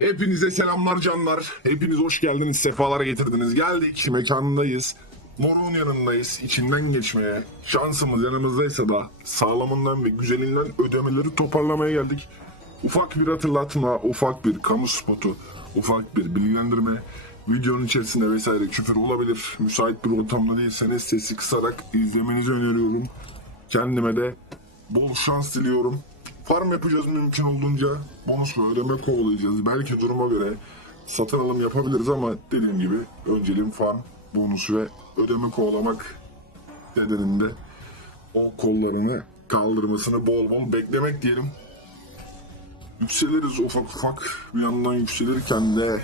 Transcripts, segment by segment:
Hepinize selamlar canlar. Hepiniz hoş geldiniz, sefalar getirdiniz. Geldik, mekanındayız. Morun yanındayız, içinden geçmeye. Şansımız yanımızdaysa da sağlamından ve güzelinden ödemeleri toparlamaya geldik. Ufak bir hatırlatma, ufak bir kamu spotu, ufak bir bilgilendirme. Videonun içerisinde vesaire küfür olabilir. Müsait bir ortamda değilseniz sesi kısarak izlemenizi öneriyorum. Kendime de bol şans diliyorum. Farm yapacağız mümkün olduğunca. Bonus ödeme kovalayacağız. Belki duruma göre satın alım yapabiliriz ama dediğim gibi önceliğim farm, bonus ve ödeme kovalamak nedeninde o kollarını kaldırmasını bol bol beklemek diyelim. Yükseliriz ufak ufak bir yandan yükselirken de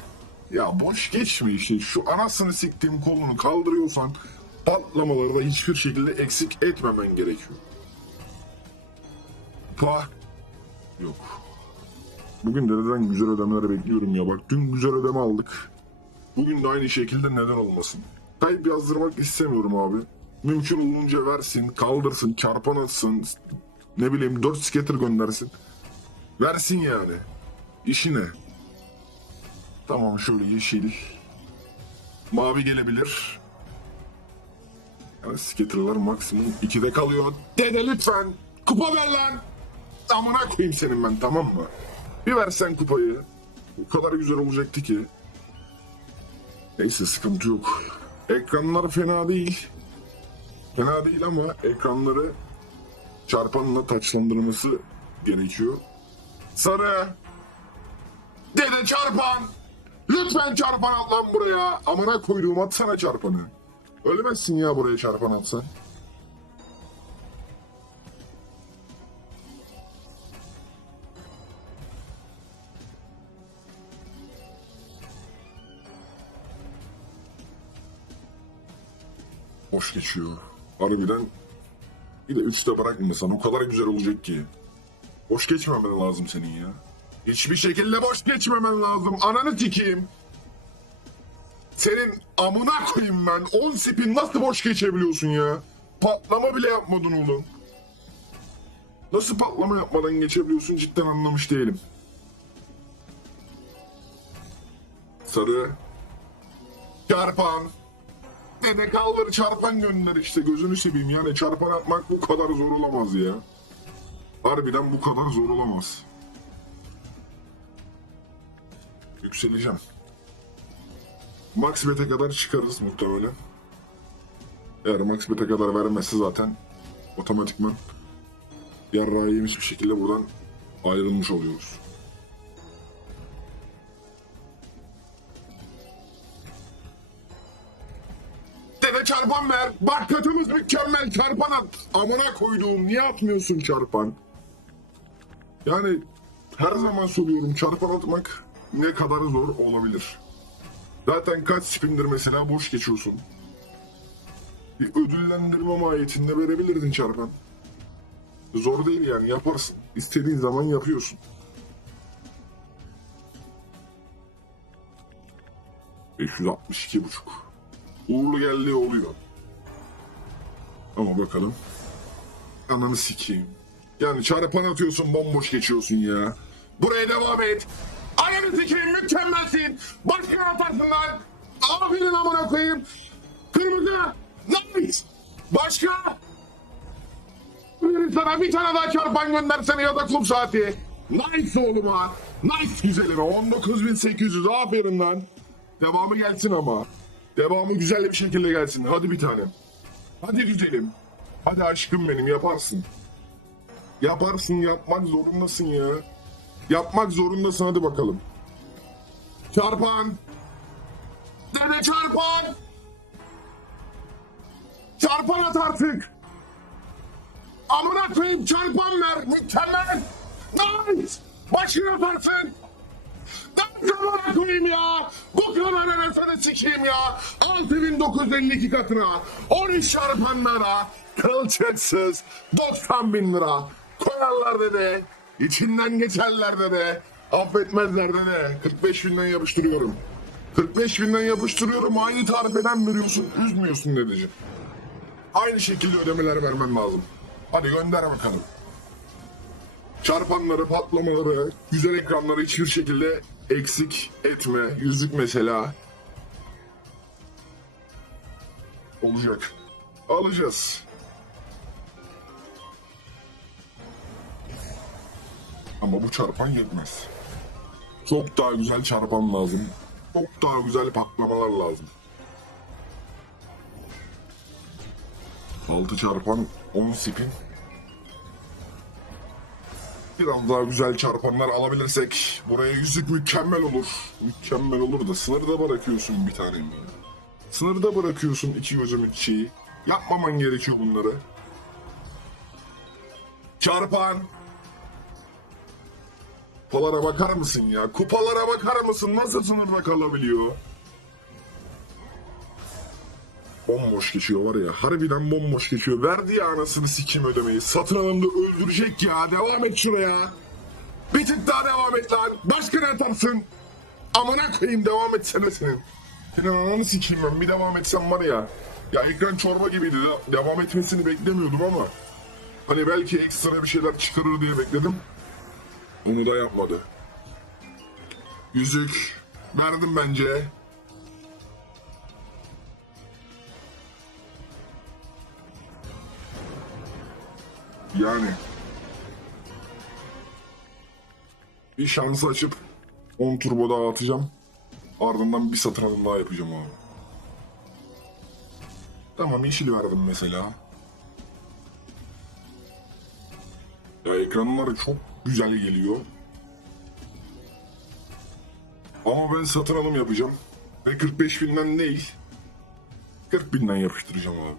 ya boş geçme işin şu anasını siktiğim kolunu kaldırıyorsan patlamaları da hiçbir şekilde eksik etmemen gerekiyor. Pa yok. Bugün dededen güzel ödemeleri bekliyorum ya bak dün güzel ödeme aldık. Bugün de aynı şekilde neden olmasın. Kayıp yazdırmak istemiyorum abi. Mümkün olunca versin, kaldırsın, çarpan atsın. Ne bileyim 4 skater göndersin. Versin yani. İşine. Tamam şöyle yeşil. Mavi gelebilir. Yani skaterlar maksimum 2'de kalıyor. Dede lütfen. Kupa ver lan. Amına koyayım senin ben tamam mı? Bir versen kupayı. O kadar güzel olacaktı ki. Neyse sıkıntı yok. Ekranlar fena değil. Fena değil ama ekranları çarpanla taçlandırması gerekiyor. Sarı. Dede çarpan. Lütfen çarpan at lan buraya. Amına koyduğum atsana çarpanı. Ölmezsin ya buraya çarpan atsa. Hoş geçiyor. Harbiden bir de üçte bırakmasan o kadar güzel olacak ki. Boş geçmemen lazım senin ya. Hiçbir şekilde boş geçmemen lazım. Ananı tikeyim. Senin amına koyayım ben. 10 spin nasıl boş geçebiliyorsun ya? Patlama bile yapmadın oğlum. Nasıl patlama yapmadan geçebiliyorsun cidden anlamış değilim. Sarı. Çarpan. Dede kaldır çarpan gönder işte gözünü seveyim yani çarpan atmak bu kadar zor olamaz ya. Harbiden bu kadar zor olamaz. Yükseleceğim. Max bet'e kadar çıkarız muhtemelen. Eğer max bet'e kadar vermezse zaten otomatikman yarrağı yemiş bir şekilde buradan ayrılmış oluyoruz. Dede çarpan ver. Bak kötümüz mükemmel çarpan at. Amına koyduğum niye atmıyorsun çarpan? Yani her zaman söylüyorum çarpan atmak ne kadar zor olabilir. Zaten kaç spindir mesela boş geçiyorsun. Bir ödüllendirme mahiyetinde verebilirdin çarpan. Zor değil yani yaparsın. İstediğin zaman yapıyorsun. ...562 buçuk. Uğurlu geldiği oluyor. Ama bakalım. Ananı sikeyim. Yani çarpan atıyorsun bomboş geçiyorsun ya. Buraya devam et. Ananı sikeyim mükemmelsin. Başka atarsın lan. Aferin amına koyayım. Kırmızı. Nice. Başka. Verin sana bir tane daha çarpan göndersene ya da kum saati. Nice oğlum ha. Nice güzelim. 19800 aferin lan. Devamı gelsin ama. Devamı güzel bir şekilde gelsin. Hadi bir tanem. Hadi güzelim. Hadi aşkım benim yaparsın. Yaparsın yapmak zorundasın ya. Yapmak zorundasın hadi bakalım. Çarpan. Dede çarpan. Çarpan at artık. Amına koyayım çarpan ver. Mükemmel. Nice. Başını atarsın. Ben sana koyayım ya. Bu kadar anasını sikeyim ya. 6952 katına. 13 çarpanlara. Kılçıksız 90 bin lira. Koyarlar dedi. İçinden geçerler dedi. Affetmezler dedi. 45 binden yapıştırıyorum. 45 binden yapıştırıyorum. Aynı tarifeden veriyorsun. Üzmüyorsun dedeciğim. Aynı şekilde ödemeler vermen lazım. Hadi gönder bakalım. Çarpanları, patlamaları, güzel ekranları hiçbir şekilde eksik etme. Yüzük mesela. Olacak. Alacağız. Ama bu çarpan yetmez. Çok daha güzel çarpan lazım. Çok daha güzel patlamalar lazım. 6 çarpan 10 spin. Biraz daha güzel çarpanlar alabilirsek buraya yüzük mükemmel olur. Mükemmel olur da sınırda bırakıyorsun bir tane. Sınırda bırakıyorsun iki gözümün çiği. Yapmaman gerekiyor bunları. Çarpan. Kupalara bakar mısın ya? Kupalara bakar mısın? Nasıl sınırda kalabiliyor? Bomboş geçiyor var ya. Harbiden bomboş geçiyor. Verdi ya anasını sikim ödemeyi. Satın alımda öldürecek ya. Devam et şuraya. Bir tık daha devam et lan. Başka ne atarsın? Amına koyayım devam etsene senin. Senin ananı sikeyim ben. Bir devam etsem var ya. Ya ekran çorba gibiydi. De- Devam etmesini beklemiyordum ama. Hani belki ekstra bir şeyler çıkarır diye bekledim. Onu da yapmadı. Yüzük. Verdim bence. Yani. Bir şans açıp 10 turbo daha atacağım. Ardından bir satın alım daha yapacağım abi. Tamam yeşil verdim mesela. Ya ekranlar çok güzel geliyor. Ama ben satın alım yapacağım. Ve 45 binden değil. 40 binden yapıştıracağım abi.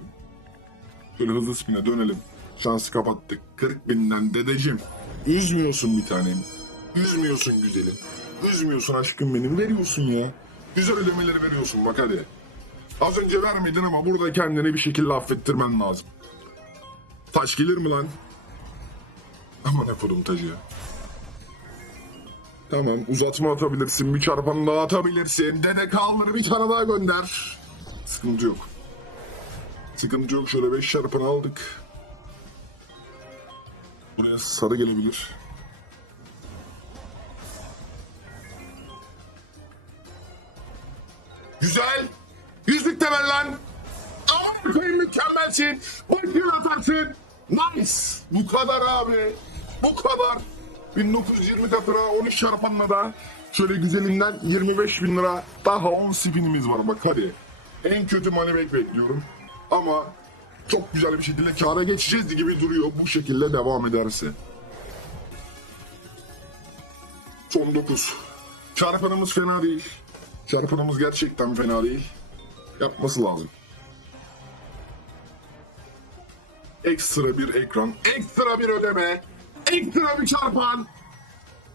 Şöyle hızlı spin'e dönelim. Şansı kapattık. 40 binden dedeciğim. Üzmüyorsun bir tanem. Üzmüyorsun güzelim. Üzmüyorsun aşkım benim. Veriyorsun ya. Güzel ödemeleri veriyorsun bak hadi. Az önce vermedin ama burada kendini bir şekilde affettirmen lazım. Taş gelir mi lan? Aman kodum tacı. Tamam uzatma atabilirsin. Bir çarpan daha atabilirsin. Dede kaldır bir tane daha gönder. Sıkıntı yok. Sıkıntı yok. Şöyle 5 çarpan aldık. Buraya sarı gelebilir. Güzel. Yüzlük ver lan. Aman koyayım mükemmelsin. Bakıyor atarsın. Nice. Bu kadar abi. Bu kadar. 1920 katına 13 çarpanla da şöyle güzelinden 25 bin lira daha 10 spinimiz var bak hadi. En kötü money bekliyorum. Ama çok güzel bir şekilde kâra geçeceğiz gibi duruyor bu şekilde devam ederse. Son 9. Çarpanımız fena değil. Çarpanımız gerçekten fena değil. Yapması lazım. Ekstra bir ekran, ekstra bir ödeme, ekstra bir çarpan.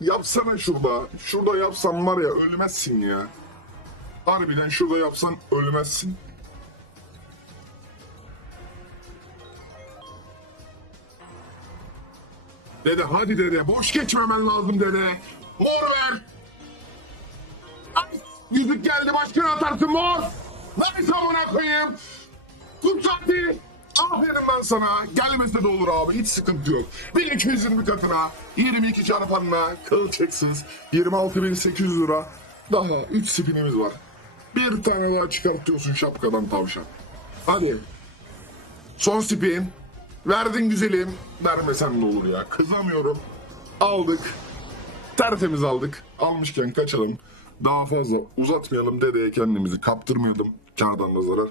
Yapsana şurada. Şurada yapsan var ya ölmezsin ya. Harbiden şurada yapsan ölmezsin. Dede hadi dede boş geçmemen lazım dede. Mor ver. Ay, yüzük geldi başkan atarsın mor. Nice amına koyayım. Tut saati. Aferin ben sana. Gelmese de olur abi hiç sıkıntı yok. 1220 katına 22 çarpanla kılçıksız 26.800 lira. Daha 3 spinimiz var. Bir tane daha çıkartıyorsun şapkadan tavşan. Hadi. Son spin. Verdin güzelim. Vermesen de olur ya. Kızamıyorum. Aldık. Tertemiz aldık. Almışken kaçalım. Daha fazla uzatmayalım dedeye kendimizi kaptırmayalım. Kardan da zarar.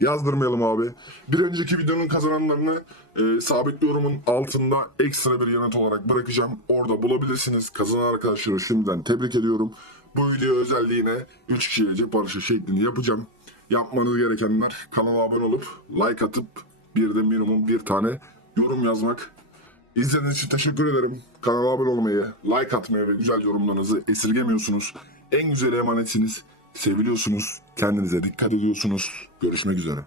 Yazdırmayalım abi. Bir önceki videonun kazananlarını e, sabit yorumun altında ekstra bir yanıt olarak bırakacağım. Orada bulabilirsiniz. Kazanan arkadaşları şimdiden tebrik ediyorum. Bu video özelliğine 3 kişiye cep arşı şeklini yapacağım. Yapmanız gerekenler kanala abone olup like atıp bir de minimum bir tane yorum yazmak. İzlediğiniz için teşekkür ederim. Kanala abone olmayı, like atmayı ve güzel yorumlarınızı esirgemiyorsunuz. En güzel emanetsiniz. Seviliyorsunuz. Kendinize dikkat ediyorsunuz. Görüşmek üzere.